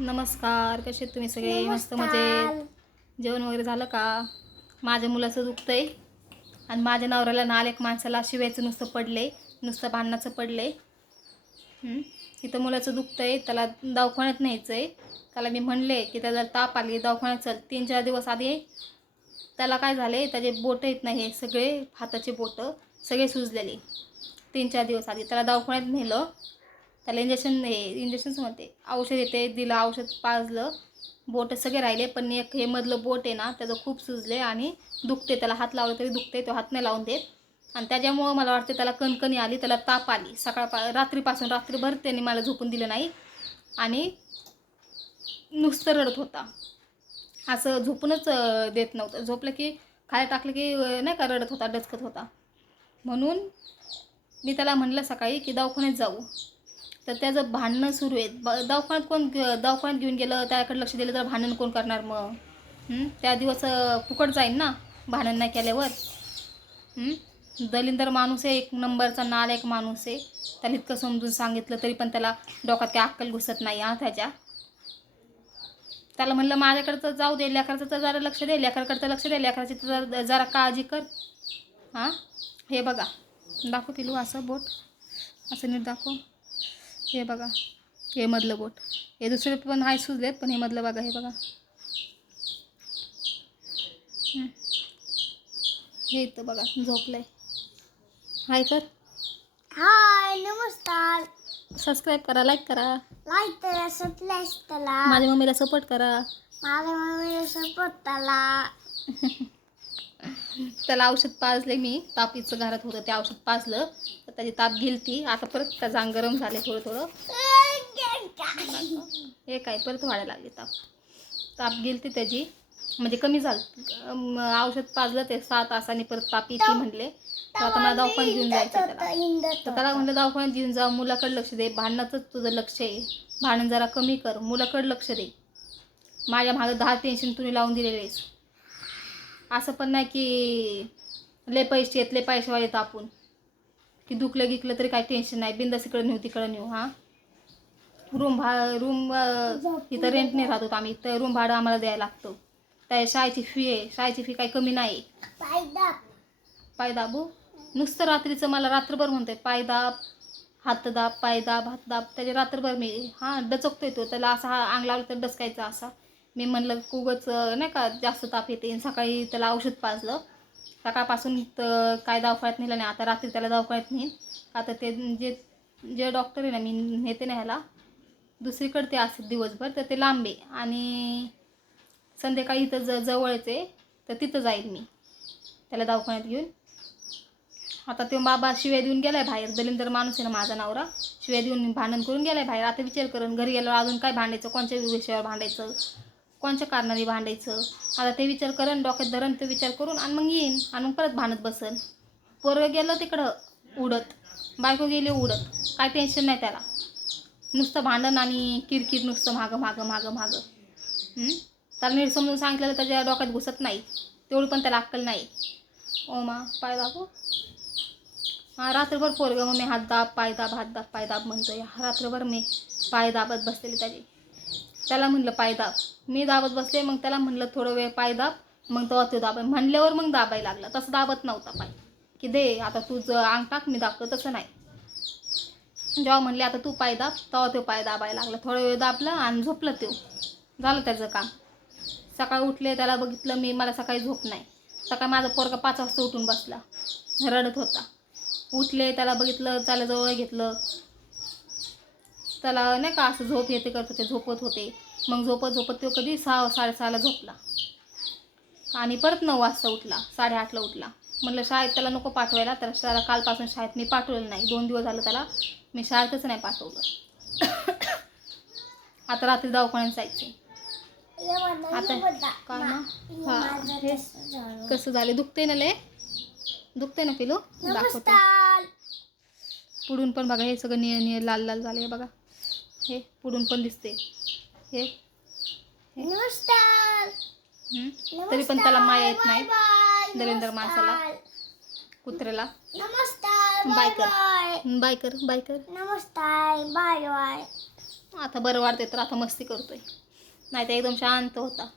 नमस्कार, कसे आहेत तुम्ही सगळे? मस्त मजेत. जेवण वगैरे झालं का? माझ्या मुलाचं दुखतंय आणि माझ्या नवऱ्याला नालेक माणसाला शिवायचं नुसतं पडले, नुसतं भांडणाचं पडले. इथं मुलाचं दुखतंय, त्याला दवाखान्यात न्यायचं आहे. त्याला मी म्हणले की त्याला ताप आली दवाखान्यात चल. 3-4 दिवस आधी त्याला काय झाले, त्याचे बोटं आहेत ना, हे सगळे हाताचे बोटं सगळे सुजलेले. 3-4 दिवस आधी त्याला दवाखान्यात नेलं. त्याला इंजेक्शन्स म्हणते, औषध येते दिलं, औषध पाजलं, बोट सगळे राहिले, पण एक हे मधलं बोट आहे ना त्याचं खूप सुजले आणि दुखते. त्याला हात लावला तरी दुखते, तो हात नाही लावून देत. आणि त्याच्यामुळं मला वाटते त्याला कणकणी आली, त्याला ताप आली. रात्रीपासून रात्रीभर त्यांनी मला झोपून दिलं नाही आणि नुसतं रडत होता. असं झोपूनच देत नव्हतं. झोपलं की खाली टाकलं की नाही का रडत होता, डचकत होता. म्हणून मी त्याला म्हणलं सकाळी की दवाखान्यात जाऊ, तर त्याचं भांडणं सुरू आहे. दवाखान्यात घेऊन गेलं, त्याकडे लक्ष दिलं तर भांडण कोण करणार मग? त्या दिवस फुकट जाईन ना भांडण नाही केल्यावर. दलिंदर माणूस आहे, एक नंबरचा नालायक माणूस आहे. त्याला इतकं समजून सांगितलं तरी पण त्याला डोक्यात काही अक्कल घुसत नाही. त्याच्या त्याला म्हणलं माझ्याकडचं जाऊ दे, लेकराचं तर जरा लक्ष दे, लेकराकडचं लक्ष दे, लेकराची तर जरा काळजी कर. हे बघा, दाखव पिलू असं बोट, असं नीट दाखव. हे बघा, हे मधलं बोट. हे दुसरे पण हाय सुजलेत, पण हे मधलं बघा, हे बघा. हे इथं बघा झोपलंय. हाय कर. हाय, नमस्कार. सबस्क्राईब करा, लाईक करा, करा. माझ्या मम्मीला सपोर्ट करा. माझ्या मम्मीला सपोर्ट करा. त्याला औषध पाजले मी, तापीचं घरात होतं ते औषध पाजलं तर त्याची ताप गेलती. आता परत त्याचं अंग गरम झाले थोडं थोडं. हे काय परत वाढायला लागले ताप गेलती त्याची, म्हणजे कमी झालं. औषध पाजलं ते 6 तासांनी परत ताप येते म्हणले. तर आता मला दवाखान्यात घेऊन जायचं त्याला. तर त्याला म्हणलं दवाखान्यात घेऊन जा, मुलाकडे लक्ष दे, भांडणाचंच तुझं लक्ष आहे, भांडण जरा कमी कर, मुलाकडे लक्ष दे. माझ्या मागं 10 टेन्शन तुम्ही लावून दिलेले आहेस. असं पण नाही की लय पैसे आहेत, लय पैसेवाले तापून की दुखलं गिकलं तरी काही टेन्शन नाही, बिंदास इकडं नेऊ तिकडं नेऊ. रूम इथं रेंटने राहतो आम्ही, तर रूम भाडं आम्हाला द्यायला लागतं. त्या शाळेची फी आहे, शाळेची फी काही कमी नाही. पायदाबू नुसतं रात्रीचं मला रात्रभर म्हणतोय, पायदाब, हातदाब, पायदाब, हातदाब. त्याच्या रात्रभर मी डचकतोय तो. त्याला असा अंग लावलं तर डचकायचा असा. मी म्हणलं उगच नाही का जास्त ताप येते. सकाळी त्याला औषध पाजलं, सकाळपासून तर काय दवाखान्यात नेलं नाही. आता रात्री त्याला दवाखान्यात नेईन. आता ते जे डॉक्टर आहे ना, मी नेते ना ह्याला दुसरीकडे, ते असं दिवसभर तर ते लांबे आणि संध्याकाळी इथं जवळच आहे, तर तिथं जाईल मी त्याला दवाखान्यात घेऊन. आता तो बाबा शिव्या देऊन गेलाय बाहेर. दलिंदर माणूस आहे ना माझा नवरा, शिव्या देऊन भांडण करून गेलाय बाहेर. आता विचार करून घरी गेल्यावर अजून काय भांडायचं, कोणत्या विषयावर भांडायचं, कोणत्या कारणाने भांडायचं. आता ते विचार करून डोक्यात धरण, ते विचार करून आणि मग येईन आणि मग परत भांडत बसन. पोरं गेलं तिकडं उडत, बायको गेली उडत, काय टेन्शन नाही त्याला. नुसतं भांडण आणि किरकिर, नुसतं मागं मागं मागं मागं. त्याला नीट समजून सांगितलेलं त्याच्या डोक्यात घुसत नाही, तेवढी पण त्याला अक्कल नाही. मा पाय दाबू. रात्रभर पोरगं मग मी हात दाब पायदाब, हात दाब पायदाब म्हणतोय. रात्रभर मी पाय दाबत बसलेले त्याची. त्याला म्हणलं पायदाब, मी दाबत बसले, मग त्याला म्हणलं थोडं वेळ पायदाब, मग तो दाबाय म्हणल्यावर मग दाबायला लागला. तसं दाबत नव्हता पाय की दे आता तुझं अंग टाक मी दाबतो, तसं नाही. जेव्हा म्हणले आता तू पाय दाब, तेव्हा तो पाय दाबायला लागला. थोडा वेळ दाबला आणि झोपलं. तो झालं त्याचं काम. सकाळी उठले, त्याला बघितलं मी, मला सकाळी झोप नाही. सकाळी माझा पोरगा 5 वाजता उठून बसला, रडत होता. उठले, त्याला बघितलं, त्याला जवळ घेतलं, त्याला नाही का असं झोप येते करत होते, झोपत होते. मग झोपत तो कधी 6-6:30ला झोपला आणि परत 9 वाजता उठला, 8:30ला उठला. म्हटलं शाळेत त्याला नको पाठवायला, तर त्याला कालपासून शाळेत मी पाठवलेलं नाही. 2 दिवस झालं त्याला मी शाळेतच नाही पाठवलं. आता रात्री दवाखान्यात जायचं. आता काय ना, हे कसं झालं, दुखते ना लय, दुखते ना पिलू. दाखवते पुढून पण बघा, हे सगळं निळ लाल लाल झाले बघा. हे पुढून पण दिसते हे. तरी पण त्याला माया येत नाही दलिंदर माणसाला, कुत्र्याला. बाय कर, बाय कर, बाय कर. नमस्कार, बाय बाय. आता बरं वाटते तर आता मस्ती करतोय, नाही तर एकदम शांत होता.